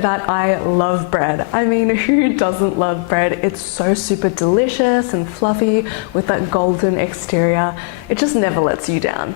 that I love bread. I mean, who doesn't love bread? It's so super delicious and fluffy with that golden exterior. It just never lets you down.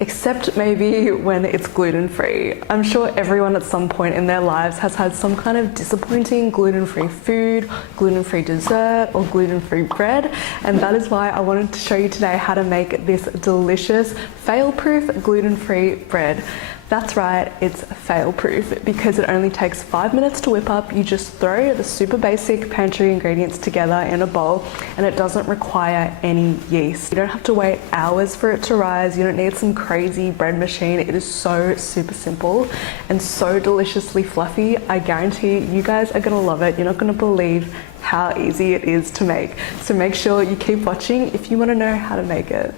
Except maybe when it's gluten-free. I'm sure everyone at some point in their lives has had some kind of disappointing gluten-free food, gluten-free dessert, or gluten-free bread, and that is why I wanted to show you today how to make this delicious, fail-proof gluten-free bread. That's right, it's fail-proof because it only takes 5 minutes to whip up. You just throw the super basic pantry ingredients together in a bowl, and it doesn't require any yeast. You don't have to wait hours for it to rise. You don't need some crazy bread machine. It is so super simple and so deliciously fluffy. I guarantee you guys are gonna love it. You're not gonna believe how easy it is to make. So make sure you keep watching if you wanna know how to make it.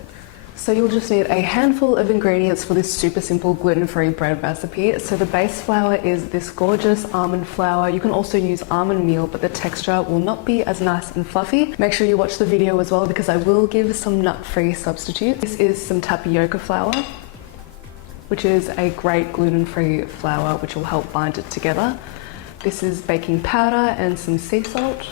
So you'll just need a handful of ingredients for this super simple gluten-free bread recipe. So the base flour is this gorgeous almond flour. You can also use almond meal, but the texture will not be as nice and fluffy. Make sure you watch the video as well because I will give some nut-free substitutes. This is some tapioca flour, which is a great gluten-free flour which will help bind it together. This is baking powder and some sea salt,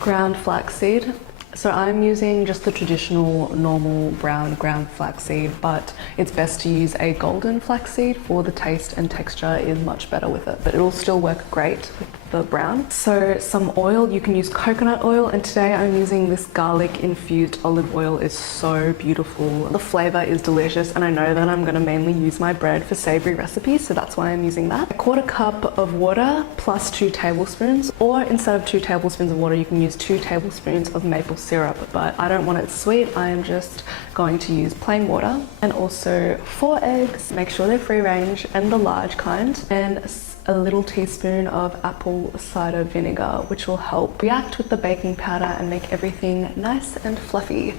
ground flaxseed. So I'm using just the traditional normal brown ground flaxseed, but it's best to use a golden flaxseed for the taste and texture is much better with it, but it'll still work great with the brown. So some oil, you can use coconut oil, and today I'm using this garlic infused olive oil. Is so beautiful. The flavor is delicious, and I know that I'm gonna mainly use my bread for savory recipes, so that's why I'm using that. 1/4 cup of water plus 2 tablespoons, or instead of 2 tablespoons of water, you can use 2 tablespoons of maple syrup, but I don't want it sweet. I am just going to use plain water, and also 4 eggs. Make sure they're free range and the large kind, and a little teaspoon of apple cider vinegar, which will help react with the baking powder and make everything nice and fluffy.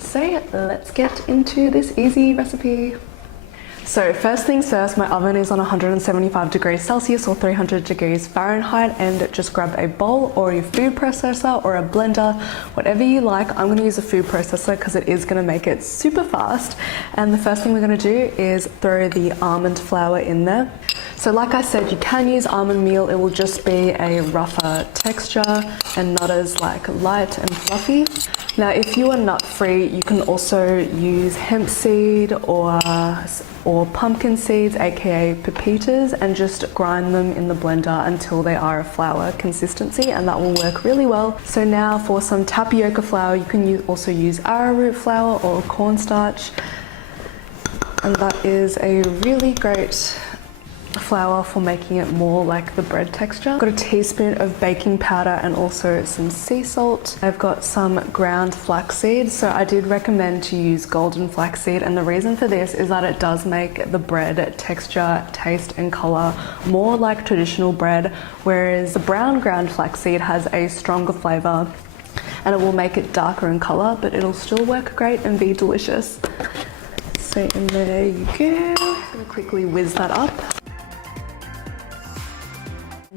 So let's get into this easy recipe. So first things first, my oven is on 175 degrees Celsius or 300 degrees Fahrenheit, and just grab a bowl or your food processor or a blender, whatever you like. I'm going to use a food processor because it is going to make it super fast. And the first thing we're going to do is throw the almond flour in there. So like I said, you can use almond meal. It will just be a rougher texture and not as like light and fluffy. Now, if you are nut free, you can also use hemp seed or pumpkin seeds, aka pepitas, and just grind them in the blender until they are a flour consistency, and that will work really well. So now for some tapioca flour, you can also use arrowroot flour or cornstarch, and that is a really great flour for making it more like the bread texture. I've got a teaspoon of baking powder and also some sea salt. I've got some ground flaxseed, so I did recommend to use golden flaxseed, and the reason for this is that it does make the bread texture, taste and color more like traditional bread, whereas the brown ground flaxseed has a stronger flavor and it will make it darker in color, but it'll still work great and be delicious. So in there you go. I'm gonna quickly whiz that up.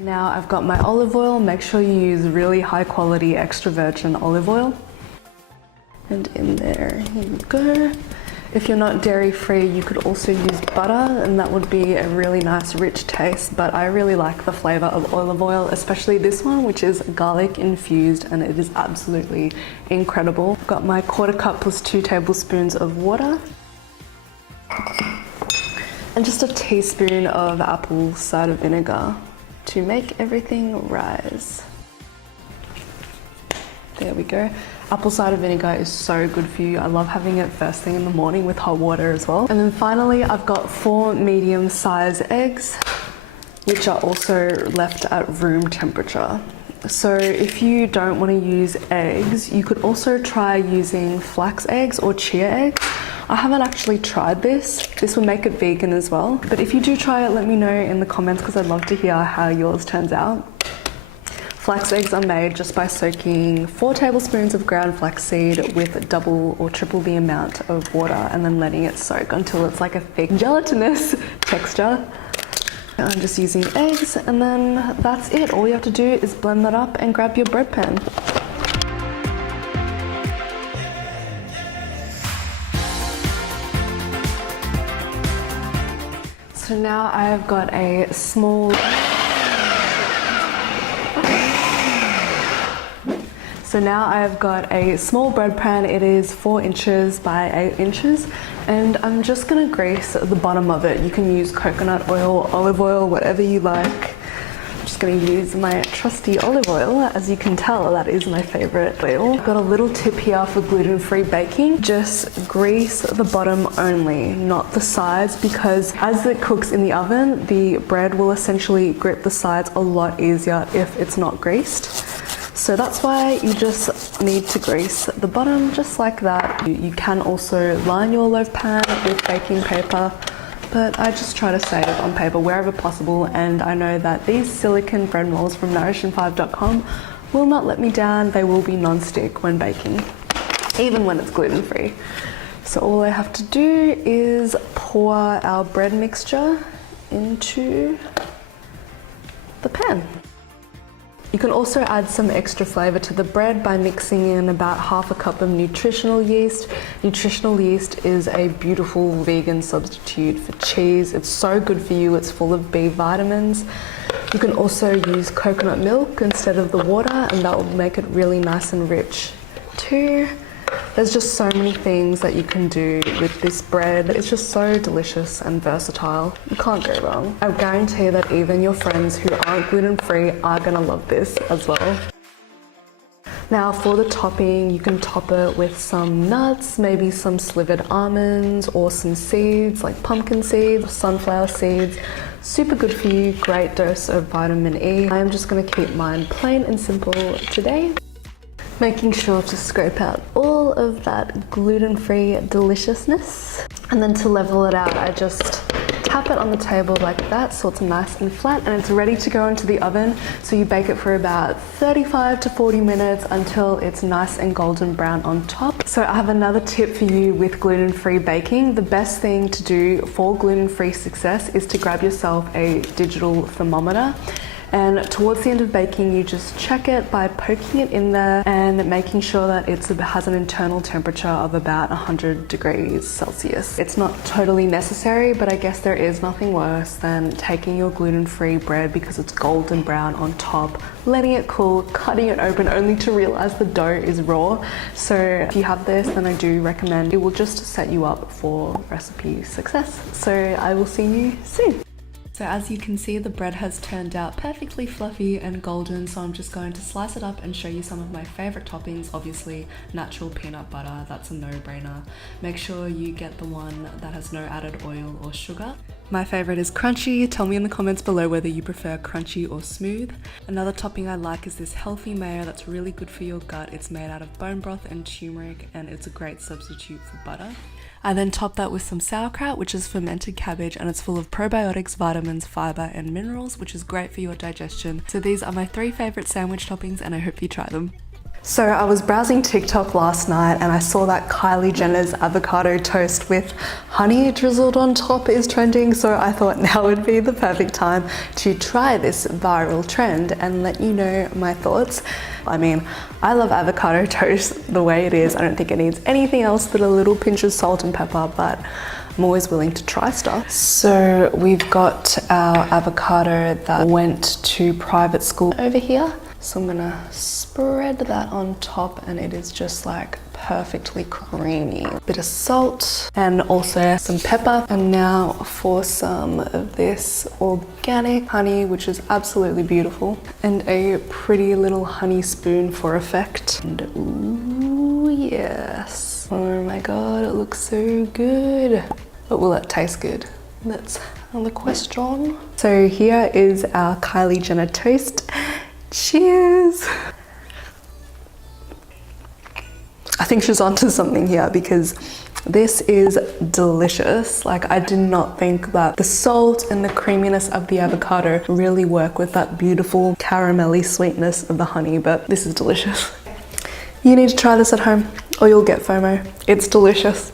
Now I've got my olive oil. Make sure you use really high quality extra virgin olive oil. And in there, here you go. If you're not dairy free, you could also use butter, and that would be a really nice rich taste, but I really like the flavor of olive oil, especially this one, which is garlic infused, and it is absolutely incredible. I've got my 1/4 cup plus 2 tablespoons of water. And just a teaspoon of apple cider vinegar to make everything rise. There we go. Apple cider vinegar is so good for you. I love having it first thing in the morning with hot water as well. And then finally, I've got 4 medium-sized eggs, which are also left at room temperature. So if you don't want to use eggs, you could also try using flax eggs or chia eggs. I haven't actually tried this. This will make it vegan as well. But if you do try it, let me know in the comments because I'd love to hear how yours turns out. Flax eggs are made just by soaking 4 tablespoons of ground flaxseed with double or triple the amount of water and then letting it soak until it's like a thick gelatinous texture. I'm just using eggs, and then that's it. All you have to do is blend that up and grab your bread pan. So now I've got a small So now I've got a small bread pan. It is 4 inches by 8 inches, and I'm just gonna grease the bottom of it. You can use coconut oil, olive oil, whatever you like. I'm just gonna use my trusty olive oil. As you can tell, that is my favorite oil. I've got a little tip here for gluten-free baking. Just grease the bottom only, not the sides, because as it cooks in the oven, the bread will essentially grip the sides a lot easier if it's not greased. So that's why you just need to grease the bottom just like that. You can also line your loaf pan with baking paper, but I just try to save on paper wherever possible, and I know that these silicone bread molds from nourishing5.com will not let me down. They will be non-stick when baking, even when it's gluten-free. So all I have to do is pour our bread mixture into the pan. You can also add some extra flavor to the bread by mixing in about half a cup of nutritional yeast. Nutritional yeast is a beautiful vegan substitute for cheese. It's so good for you. It's full of B vitamins. You can also use coconut milk instead of the water, and that will make it really nice and rich too. There's just so many things that you can do with this bread. It's just so delicious and versatile. You can't go wrong. I guarantee that even your friends who aren't gluten-free are gonna love this as well. Now for the topping, you can top it with some nuts, maybe some slivered almonds or some seeds like pumpkin seeds, sunflower seeds. Super good for you, great dose of vitamin E. I'm just gonna keep mine plain and simple today. Making sure to scrape out all of that gluten-free deliciousness. And then to level it out, I just tap it on the table like that so it's nice and flat, and it's ready to go into the oven. So you bake it for about 35 to 40 minutes until it's nice and golden brown on top. So I have another tip for you with gluten-free baking. The best thing to do for gluten-free success is to grab yourself a digital thermometer. And towards the end of baking, you just check it by poking it in there and making sure that it has an internal temperature of about 100 degrees Celsius. It's not totally necessary, but I guess there is nothing worse than taking your gluten-free bread because it's golden brown on top, letting it cool, cutting it open only to realize the dough is raw. So if you have this, then I do recommend it. Will just set you up for recipe success. So I will see you soon. So as you can see, the bread has turned out perfectly fluffy and golden, so I'm just going to slice it up and show you some of my favorite toppings. Obviously, natural peanut butter, that's a no-brainer. Make sure you get the one that has no added oil or sugar. My favorite is crunchy. Tell me in the comments below whether you prefer crunchy or smooth. Another topping I like is this healthy mayo that's really good for your gut. It's made out of bone broth and turmeric, and it's a great substitute for butter. I then top that with some sauerkraut, which is fermented cabbage, and it's full of probiotics, vitamins, fiber, and minerals, which is great for your digestion. So these are my 3 favorite sandwich toppings, and I hope you try them. So I was browsing TikTok last night and I saw that Kylie Jenner's avocado toast with honey drizzled on top is trending, so I thought now would be the perfect time to try this viral trend and let you know my thoughts. I mean, I love avocado toast the way it is. I don't think it needs anything else but a little pinch of salt and pepper, but I'm always willing to try stuff. So we've got our avocado that went to private school over here. So I'm gonna spread that on top, and it is just like perfectly creamy. Bit of salt and also some pepper. And now for some of this organic honey, which is absolutely beautiful, and a pretty little honey spoon for effect. And ooh, yes. Oh my God, it looks so good. But will it taste good? That's the question. So here is our Kylie Jenner toast. Cheers! I think she's onto something here because this is delicious. Like, I did not think that the salt and the creaminess of the avocado really work with that beautiful caramelly sweetness of the honey, but this is delicious. You need to try this at home or you'll get FOMO. It's delicious.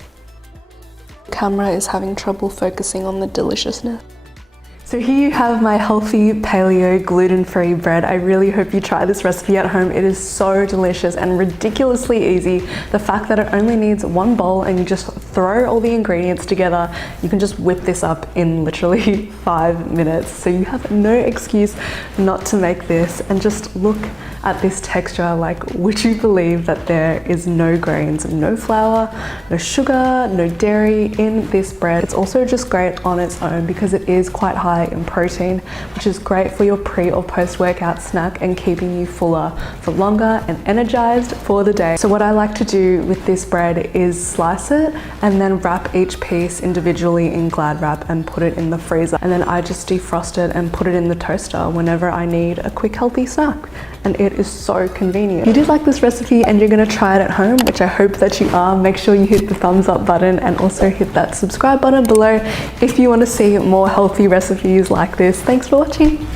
Camera is having trouble focusing on the deliciousness. So So here you have my healthy paleo gluten-free bread. I really hope you try this recipe at home. It is so delicious and ridiculously easy. The fact that it only needs one bowl and you just throw all the ingredients together, you can just whip this up in literally 5 minutes. So you have no excuse not to make this, and just look at this texture. Like, would you believe that there is no grains, no flour, no sugar, no dairy in this bread? It's also just great on its own because it is quite high in protein, which is great for your pre or post workout snack and keeping you fuller for longer and energized for the day. So what I like to do with this bread is slice it and then wrap each piece individually in Glad wrap and put it in the freezer. And then I just defrost it and put it in the toaster whenever I need a quick healthy snack. And it is so convenient. If you did like this recipe and you're gonna try it at home, which I hope that you are, make sure you hit the thumbs up button and also hit that subscribe button below if you want to see more healthy recipes like this. Thanks for watching.